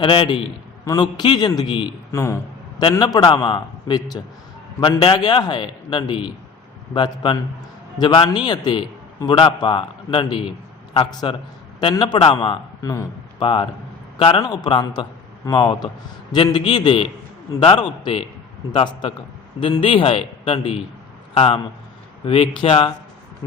Ready. ਮਨੁੱਖੀ ਜ਼ਿੰਦਗੀ ਨੂੰ ਤਿੰਨ ਪੜਾਵਾਂ ਵਿੱਚ ਵੰਡਿਆ ਗਿਆ ਹੈ ਡੰਡੀ, ਬਚਪਨ, ਜਵਾਨੀ ਅਤੇ ਬੁਢਾਪਾ। ਡੰਡੀ, ਅਕਸਰ ਤਿੰਨ ਪੜਾਵਾਂ ਨੂੰ ਪਾਰ ਕਰਨ ਉਪਰੰਤ ਮੌਤ ਜ਼ਿੰਦਗੀ ਦੇ ਦਰ ਉੱਤੇ ਦਸਤਕ ਦਿੰਦੀ ਹੈ। ਡੰਡੀ, ਆਮ ਵੇਖਿਆ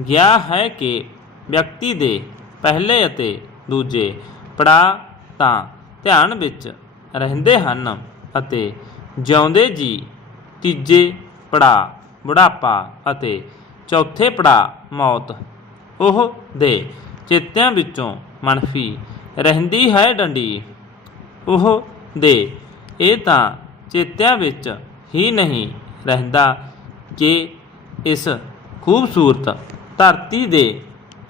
ਗਿਆ ਹੈ ਕਿ ਵਿਅਕਤੀ ਦੇ ਪਹਿਲੇ ਅਤੇ ਦੂਜੇ ਪੜਾਅ ਤਾਂ ਧਿਆਨ ਵਿੱਚ ਰਹਿੰਦੇ ਹਨ ਅਤੇ ਜਿਉਂਦੇ ਜੀ, ਤੀਜੇ ਪੜਾਅ ਬੁਢਾਪਾ ਅਤੇ ਚੌਥੇ ਪੜਾਅ ਮੌਤ। ਉਹ ਦੇ ਚੇਤਿਆਂ ਵਿੱਚੋਂ ਮਨਫੀ ਰਹਿੰਦੀ ਹੈ ਡੰਡੀ। ਉਹ ਦੇ ਇਹ ਤਾਂ ਚੇਤਿਆਂ ਵਿੱਚ ਹੀ ਨਹੀਂ ਰਹਿੰਦਾ ਕਿ ਇਸ ਖੂਬਸੂਰਤ ਧਰਤੀ ਦੇ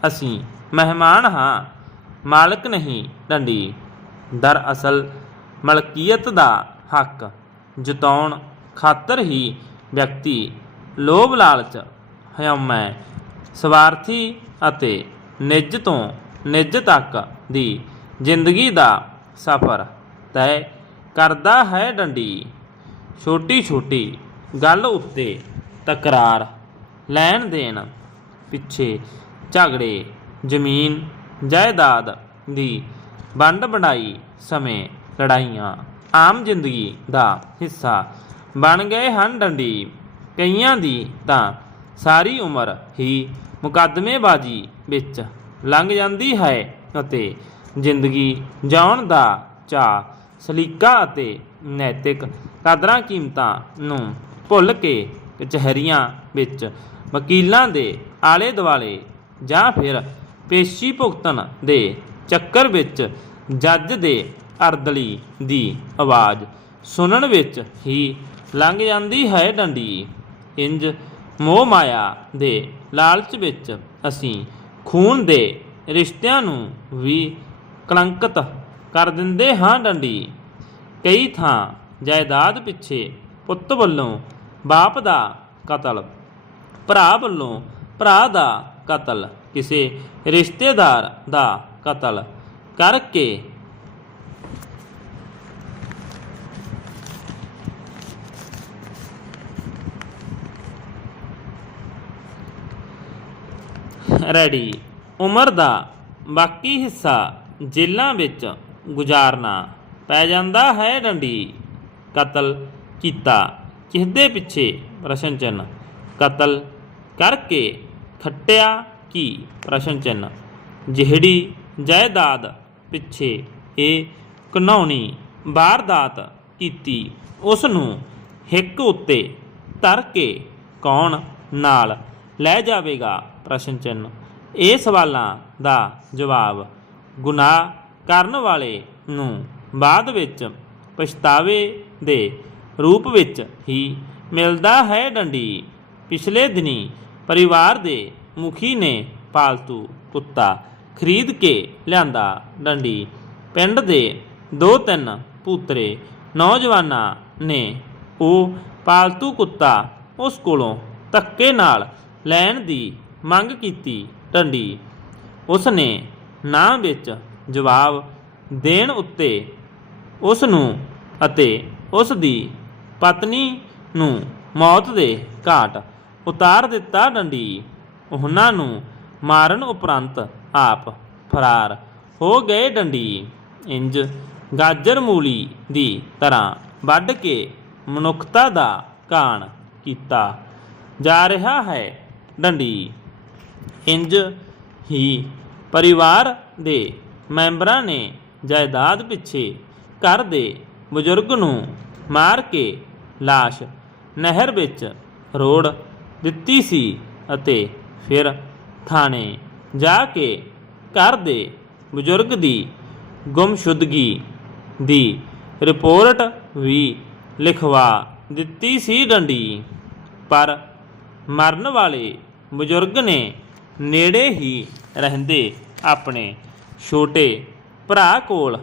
ਅਸੀਂ ਮਹਿਮਾਨ ਹਾਂ, ਮਾਲਕ ਨਹੀਂ ਡੰਡੀ। ਦਰਅਸਲ ਮਲਕੀਅਤ ਦਾ ਹੱਕ ਜਤਾਉਣ ਖਾਤਰ ਹੀ ਵਿਅਕਤੀ ਲੋਭ ਲਾਲਚ ਹਉਮੈ, ਸਵਾਰਥੀ ਅਤੇ ਨਿੱਜ ਤੋਂ ਨਿੱਜ ਤੱਕ ਦੀ ਜ਼ਿੰਦਗੀ ਦਾ ਸਫ਼ਰ ਤੈਅ ਕਰਦਾ ਹੈ ਡੰਡੀ। ਛੋਟੀ ਛੋਟੀ ਗੱਲ ਉੱਤੇ ਤਕਰਾਰ ਲੈਣ ਦੇਣ ਪਿੱਛੇ ਝਗੜੇ, ਜ਼ਮੀਨ, ਜਾਇਦਾਦ ਦੀ ਵੰਡ ਵੰਡਾਈ ਸਮੇਂ ਲੜਾਈਆਂ, ਆਮ ਜ਼ਿੰਦਗੀ ਦਾ ਹਿੱਸਾ ਬਣ ਗਏ ਹਨ ਡੰਡੀ। ਕਈਆਂ ਦੀ ਤਾਂ ਸਾਰੀ ਉਮਰ ਹੀ ਮੁਕੱਦਮੇਬਾਜ਼ੀ ਵਿੱਚ ਲੰਘ ਜਾਂਦੀ ਹੈ ਅਤੇ ਜ਼ਿੰਦਗੀ ਜਾਣ ਦਾ ਚਾਅ ਸਲੀਕਾ ਅਤੇ ਨੈਤਿਕ ਕਦਰਾਂ ਕੀਮਤਾਂ ਨੂੰ ਭੁੱਲ ਕੇ ਕਚਹਿਰੀਆਂ ਵਿੱਚ ਵਕੀਲਾਂ ਦੇ ਆਲੇ ਦੁਆਲੇ ਜਾਂ ਫਿਰ ਪੇਸ਼ੀ ਭੁਗਤਣ ਦੇ ਚੱਕਰ ਵਿੱਚ ਜੱਜ ਦੇ ਅਰਦਲੀ ਦੀ ਆਵਾਜ਼ ਸੁਣਨ ਵਿੱਚ ਹੀ ਲੰਘ ਜਾਂਦੀ ਹੈ ਡੰਡੀ। ਇੰਜ ਮੋਹ ਮਾਇਆ ਦੇ ਲਾਲਚ ਵਿੱਚ ਅਸੀਂ ਖੂਨ ਦੇ ਰਿਸ਼ਤਿਆਂ ਨੂੰ ਵੀ ਕਲੰਕਿਤ ਕਰ ਦਿੰਦੇ ਹਾਂ ਡੰਡੀ। ਕਈ ਥਾਂ ਜਾਇਦਾਦ ਪਿੱਛੇ ਪੁੱਤ ਵੱਲੋਂ ਬਾਪ ਦਾ ਕਤਲ, ਭਰਾ ਵੱਲੋਂ ਭਰਾ ਦਾ ਕਤਲ, ਕਿਸੇ ਰਿਸ਼ਤੇਦਾਰ ਦਾ ਕਤਲ ਕਰਕੇ ਰੈਡੀ। ਉਮਰ ਦਾ ਬਾਕੀ ਹਿੱਸਾ ਜੇਲਾਂ ਵਿੱਚ ਗੁਜ਼ਾਰਨਾ ਪੈ ਜਾਂਦਾ ਹੈ ਡੰਡੀ। ਕਤਲ ਕੀਤਾ। ਕਿਸਦੇ ਪਿੱਛੇ? ਪ੍ਰਸ਼ਨ ਚਿੰਨ੍ਹ ਕਤਲ ਕਰਕੇ ਖੱਟਿਆ ਕੀ? ਪ੍ਰਸ਼ਨ ਚਿੰਨ੍ਹ ਜਿਹੜੀ ਜਾਇਦਾਦ ਪਿੱਛੇ ਇਹ ਘਨੌਣੀ ਵਾਰਦਾਤ ਕੀਤੀ। ਉਸ ਨੂੰ ਹਿੱਕ ਉੱਤੇ ਧਰ ਕੇ ਕੌਣ ਨਾਲ ਲੈ ਜਾਵੇਗਾ? ਪ੍ਰਸ਼ਨ ਚਿੰਨ੍ਹ। ਇਹ ਸਵਾਲਾਂ ਦਾ ਜਵਾਬ ਗੁਨਾਹ ਕਰਨ ਵਾਲੇ ਨੂੰ ਬਾਅਦ ਵਿੱਚ ਪਛਤਾਵੇ ਦੇ ਰੂਪ ਵਿੱਚ ਹੀ ਮਿਲਦਾ ਹੈ ਡੰਡੀ। ਪਿਛਲੇ ਦਿਨੀ ਪਰਿਵਾਰ ਦੇ ਮੁਖੀ ਨੇ ਪਾਲਤੂ ਕੁੱਤਾ ਖਰੀਦ ਕੇ ਲਿਆਂਦਾ। ਡੰਡੀ ਪਿੰਡ ਦੇ ਦੋ ਤਿੰਨ ਪੂਤਰੇ ਨੌਜਵਾਨਾਂ ਨੇ ਉਹ ਪਾਲਤੂ ਕੁੱਤਾ ਉਸ ਕੋਲੋਂ ਧੱਕੇ ਨਾਲ ਲੈਣ ਦੀ ਮੰਗ ਕੀਤੀ। ਡੰਡੀ ਉਸ ਨੇ ਨਾਂ ਵਿੱਚ ਜਵਾਬ ਦੇਣ ਉੱਤੇ ਉਸ ਨੂੰ ਅਤੇ ਉਸ ਦੀ ਪਤਨੀ ਨੂੰ ਮੌਤ ਦੇ ਘਾਟ ਉਤਾਰ ਦਿੱਤਾ। ਡੰਡੀ ਉਹਨਾਂ ਨੂੰ ਮਾਰਨ ਉਪਰੰਤ ਆਪ ਫਰਾਰ ਹੋ ਗਏ ਡੰਡੀ। ਇੰਜ ਗਾਜਰ ਮੂਲੀ ਦੀ ਤਰ੍ਹਾਂ ਵੱਢ ਕੇ ਮਨੁੱਖਤਾ ਦਾ ਕਾਣ ਕੀਤਾ ਜਾ ਰਿਹਾ ਹੈ ਡੰਡੀ। ਇੰਜ ਹੀ ਪਰਿਵਾਰ ਦੇ ਮੈਂਬਰਾਂ ਨੇ ਜਾਇਦਾਦ ਪਿੱਛੇ ਘਰ ਦੇ ਬਜ਼ੁਰਗ ਨੂੰ ਮਾਰ ਕੇ লাশ ਨਹਿਰ ਵਿੱਚ ਰੋੜ ਦਿੱਤੀ ਸੀ ਅਤੇ ਫਿਰ ਥਾਣੇ। ਜਾ ਕੇ ਘਰ ਦੇ ਬਜ਼ੁਰਗ ਦੀ ਗੁੰਮਸ਼ੁਦਗੀ ਦੀ ਰਿਪੋਰਟ ਵੀ ਲਿਖਵਾ ਦਿੱਤੀ ਸੀ ਡੰਡੀ। ਪਰ ਮਰਨ ਵਾਲੇ ਬਜ਼ੁਰਗ ਨੇ ਨੇੜੇ ਹੀ ਰਹਿੰਦੇ ਆਪਣੇ ਛੋਟੇ ਭਰਾ ਕੋਲ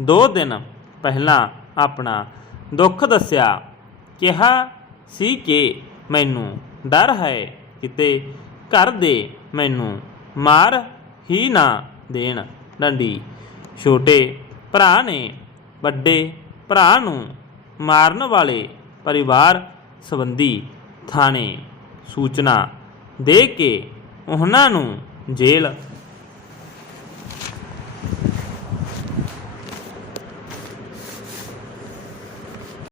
ਦੋ ਦਿਨ ਪਹਿਲਾਂ ਆਪਣਾ ਦੁੱਖ ਦੱਸਿਆ। ਕਿਹਾ ਸੀ ਕਿ ਮੈਨੂੰ ਡਰ ਹੈ ਕਿਤੇ ਘਰ ਦੇ ਮੈਨੂੰ ਮਾਰ ਹੀ ਨਾ ਦੇਣ। ਡੰਡੀ। ਛੋਟੇ ਭਰਾ ਨੇ ਵੱਡੇ ਭਰਾ ਨੂੰ ਮਾਰਨ ਵਾਲੇ ਪਰਿਵਾਰ ਸੰਬੰਧੀ ਥਾਣੇ ਸੂਚਨਾ ਦੇ ਕੇ ਉਹਨਾਂ ਨੂੰ ਜੇਲ੍ਹ